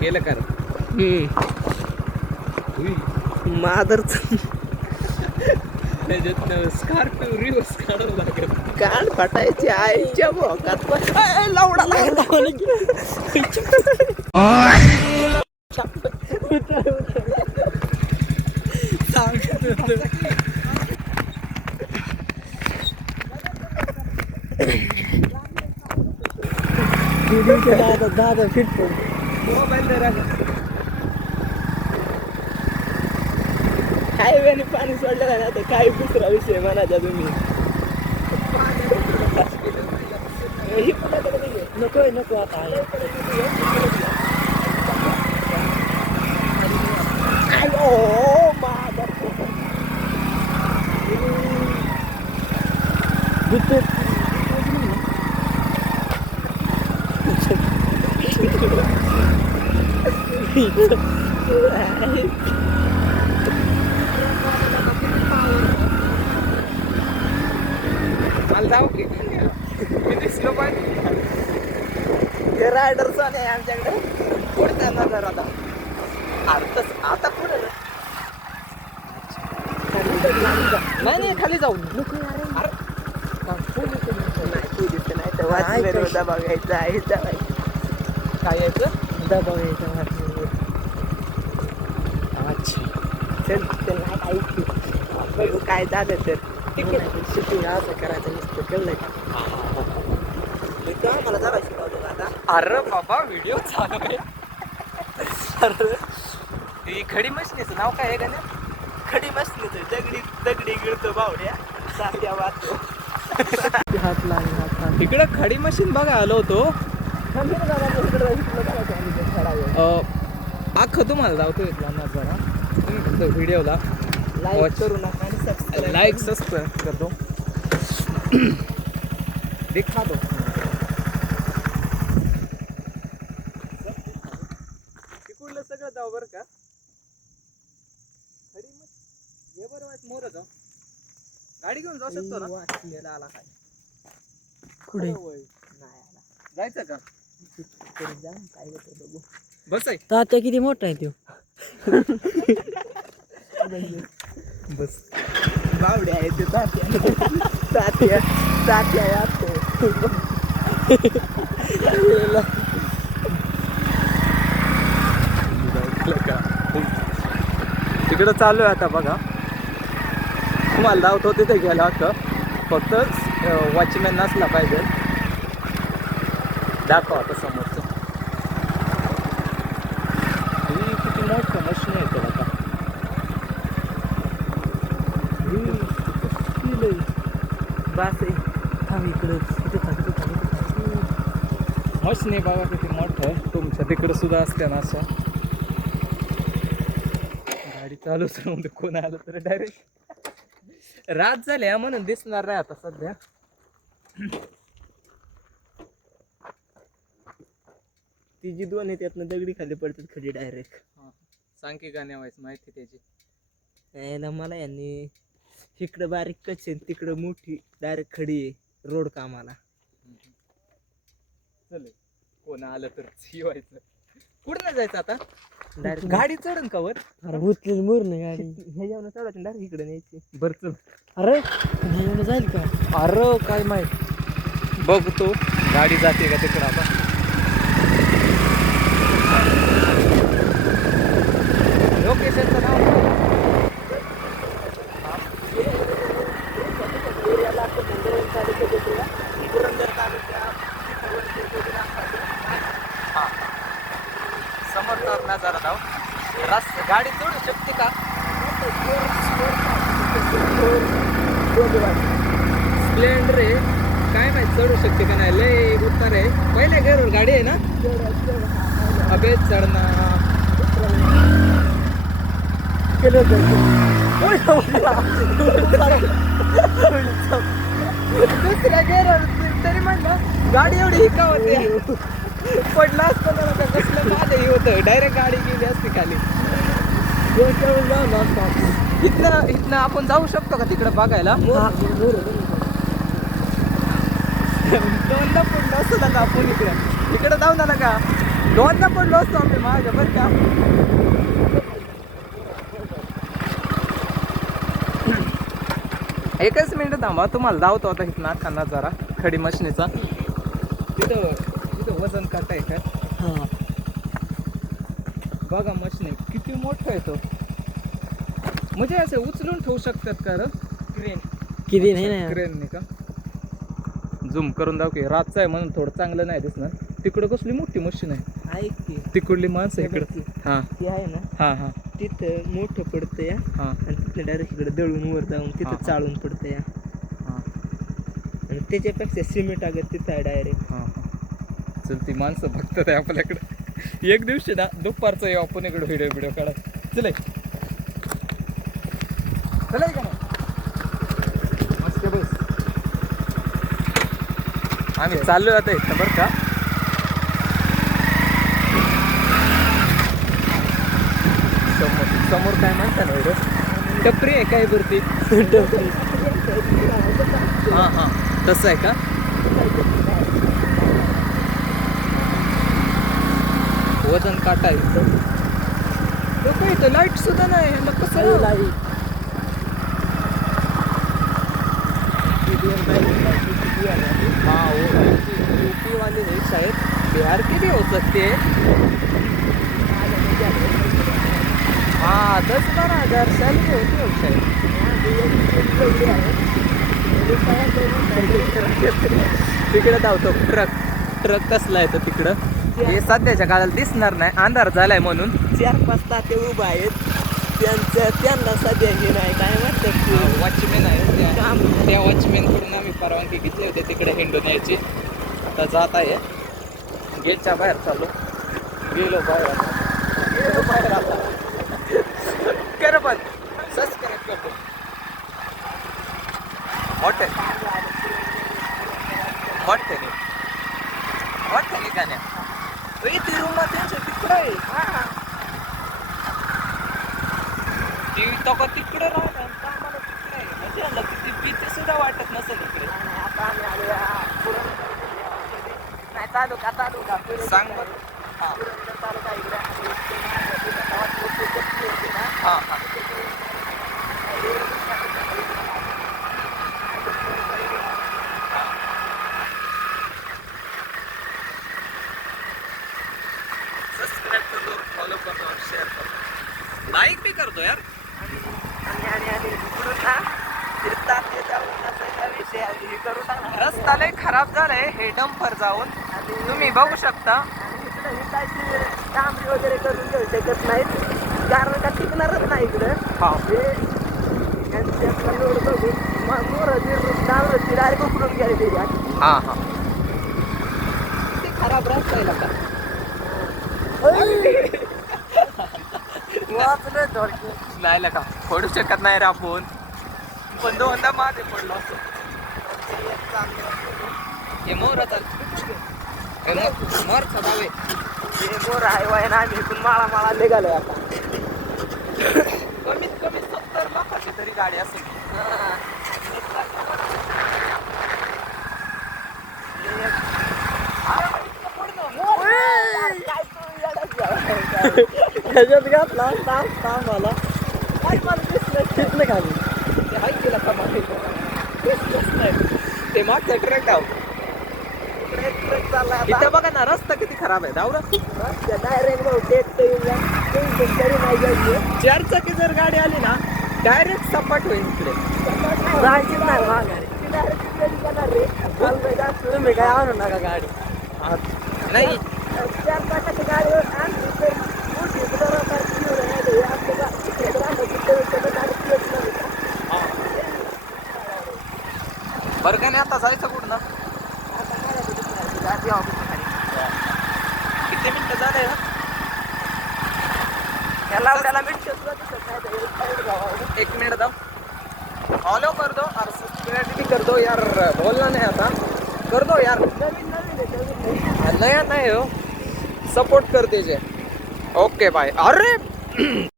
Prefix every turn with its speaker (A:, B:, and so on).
A: केलं कर.
B: मादरच.
A: Scorpio reverse काढावं लागेल.
B: कान फटायची आईच्या भोकात लावडा लागला दादा दादा
A: राजा.
B: हायवेने पाणी सोडलं का नाही काय दुसरा विषय म्हणायचा तुम्ही. नको नको आता. आयो माझा
A: मला जाऊ की मी दिसलो पाहिजे
B: हे रायडर आहे आमच्याकडे पुढे जाणार आता अर्थच आता पुढे नाही नाही खाली जाऊ नाही पोलीस नाही तर वाचलेलं डबा घ्यायचा आहे काय यायचं डबा घ्यायचा वाचलेलं अच्छा चल चल नाही ऐकते बघू काय झालं तर. तिकीट शिकून असं करायचं नुसतं कळलं का? मला जरा शिकवलं आता?
A: अरे बाबा व्हिडिओ चालू आहे.
B: अरे
A: ती खडी मशनीचं नाव काय आहे का ना
B: खडी मस्त दगडी दगडी गिळतो बावड्या. साध्या वाचतो. हात लागला
A: तिकडं खडी मशीन बघा आलो होतो. अख्खं तुम्हाला जावतो इथला ना जरा तुम्ही व्हिडिओला.
B: लाईक. करू नका आणि सबस्क्राईब
A: लाईक सबस्क्राईब कर दो दिखा दो तिकडलं सगळं जाऊ बरं का. खडी मग. ये बरं वाट मोर जाऊ. गाडी घेऊन जाऊ शकतो ना?
B: वाचलेला आला काय?
A: पुढे
B: नाही आला.
A: जायचं का?
B: काय होतं बघू.
A: बस आहे.
B: तात्या किती मोठा आहे तो
A: बस.
B: बावड्या आहे ते तात्या. तात्या तात्या वाटतो
A: तिकडं चालू आहे आता बघा. तुम्हाला धावतो ते गेला होतं. फक्त वॉचमॅन नसला पाहिजे. दाखव आता समोर ही किती मोठं मशीन आहे त्याला आता
B: बास आहे. थांब इकडं. इथे थांब इथे थांब इथे थांब.
A: मशीन आहे बाबा किती मोठं आहे. तुमच्या तिकडं सुद्धा असते ना असं. गाडी चालूच राहून दे, कोण आलं तर डायरेक्ट रात झाली हा म्हणून दिसणार नाही आता सध्या.
B: ती जी दोन आहे त्यातनं दगडी खाली पडतात खडी डायरेक्ट
A: सांग की व्हायचं माहिती त्याची.
B: यायला मला यांनी इकडं बारीक कच आहे तिकडं मोठी डायरेक्ट खडी आहे रोड कामाला.
A: चल कोण आलं तर येवायचं कुठं जायचं आता?
B: डायरेक्ट
A: गाडी चढन का वर?
B: अरे भूतली मूर नाही गाडी. ह्याच्यावर चढायचं डायरेक्ट इकडे न्यायची.
A: बर चल.
B: अरे ह्याच्यावर जाईल का?
A: अरे काय माहीत. बघतो गाडी जाते का तिकडं आता? लोकेशनचं नाव समोर नजारा धाव रस गाडी चढू शकते का? स्प्लेंडर आहे. काय माहीत चढू शकते का नाही? लय उत्तर आहे. पहिल्या गेअरवर गाडी आहे ना? अबे चढना. दुसऱ्या गेअरवर तरी म्हणलं गाडी एवढी हिका होते पडला असतं ना का कसलं माझं हे होतं. डायरेक्ट गाडी गेली असती खाली. इथनं इथनं आपण जाऊ शकतो का तिकडं बघायला? दोनदा पडलो असतो का आपण इकडे. इकडे जाऊ ना का दोनदा पडलो असतो आम्ही माझ्या बरं का? एकच मिनिट थांबा. तुम्हाला धावतो आता इथं नाकांना जरा खडी मशनीचा. तिथं तिथं वजन काटा आहे काय
B: हा.
A: बघा मशनी किती मोठं आहे तो. म्हणजे असे उचलून ठेवू शकतात का क्रेन
B: किती नाही ना
A: क्रेनने का? झूम करून दाव की रातचं आहे म्हणून थोडं चांगलं नाही दिसणार. तिकडं कसली मोठी मशीन आहे.
B: ऐक की?
A: तिकडली माणसं इकडं. हा.
B: ती आहे ना?
A: हा हा.
B: तिथं मोठं पडतं या
A: हा.
B: आणि तिथं डायरेक्ट इकडे दळून वर जाऊन
A: हा.
B: तिथं चाळून पडतं या
A: हा.
B: आणि त्याच्यापेक्षा सिमेंट अगत तिथं आहे डायरेक्ट
A: हा. चल ती माणसं बघतात आहे आपल्याकडे. एक दिवशी ना दुपारचं येऊ आपण इकडे व्हिडिओ व्हिडिओ काढा चले चला का मग? मस्त बस. आम्ही चाललोय आता इथं बरं का. समोर समोर काय म्हणता ना व्हिडिओ टपरी आहे काय वरती हां हां. तसं आहे का? वजन काटा इथं. लोक इथं लाइट सुद्धा नाही ह्यांना कसं हाँ वो यूपी वाले नहीं शायद बिहार के भी हो सकते हैं हाँ दस बारह हजार सैलरी होती है शायद तिकडे धावतो ट्रक. ट्रक कसला आहे तो तिकडं? हे सध्याच्या काळाला दिसणार नाही. अंधार झालाय म्हणून.
B: चार पाच ताते उभा आहेत. त्यांचं त्यांना सध्या हे नाही. काय म्हणतात
A: वॉचमॅन आहे त्या- वॉचमॅनकडून आम्ही परवानगी घेतली होती तिकडे हिंडून यायची. आता जात आहे. गेटच्या बाहेर चाललो. गेलो बाहेर. गेलो बाहेर आता कर पण सबस्क्राईब करतो हॉटेल हॉटेल हॉटेल गाण्या ती रूम त्यांच्या तिकडं आहे ती तो तिकडे राहत आम्हाला तिकडे आहे म्हणजे यांना किती भीती सुद्धा वाटत नसेल इकडे
B: नाही तालुका तालुका
A: सांग बरं हां
B: तालुका इकडे
A: हां हां सबस्क्राईब करतो फॉलो करतो शेअर करतो लाईक भी करतो यार
B: आणि आणि आणि इकडून ना फिरतात ते जाऊन असं काय विषय आहे हे करू टाकणार
A: रस्ता लय खराब झालाय हे डंपर जाऊन. तुम्ही बघू शकता.
B: आणि इकडं हे काय ते डांबरी वगैरे करून घेऊ शकत नाहीत. कारण का टिकणारच नाही इकडं.
A: हा.
B: हे यांच्यातला लोड बघून मग मोरं जे डांबरची डायरेक्ट उकडून त्याच्यात
A: हा हा. खराब रस्ता आहे का
B: वाचलं
A: नाही का? फोडू शकत नाही रे आपण. पण दोनदा मागे पडलो असतो. हे मोर मोर
B: हे मोर आहे वायन आम्ही इथून माळा माळा निघालो आता.
A: कमीत कमी सत्तर लाखाची तरी गाडी असेल.
B: ह्याच्यात घातला ताम ताम आला काय मला दिसलं तिथलं खाली.
A: ते हाय केला का मागे ते मागचं ट्रक
B: चालला
A: इथं बघा ना रस्ता किती खराब आहे दावर
B: डायरेक्ट डेट नाही
A: चार चाकी जर गाडी आली ना डायरेक्ट सपाट होईल इकडे.
B: डायरेक्ट रे तुम्ही काय आणू नका गाडी
A: नाही.
B: चार पाचाच्या नाही गाडी नाही.
A: बरं काय नाही आता जायचं कुठं ना
B: खाली.
A: किती मिनिटं झाले ना
B: या लावड्याला मिनिटं सुद्धा दिसत नाही एक
A: मिनट दाव फॉलो कर दो और सब्सक्राइब भी कर दो यार. बोलना नहीं आता. कर दो यार.
B: नवीन नवीन
A: नया नहीं हो सपोर्ट कर दीजिए ओके बाय अरे!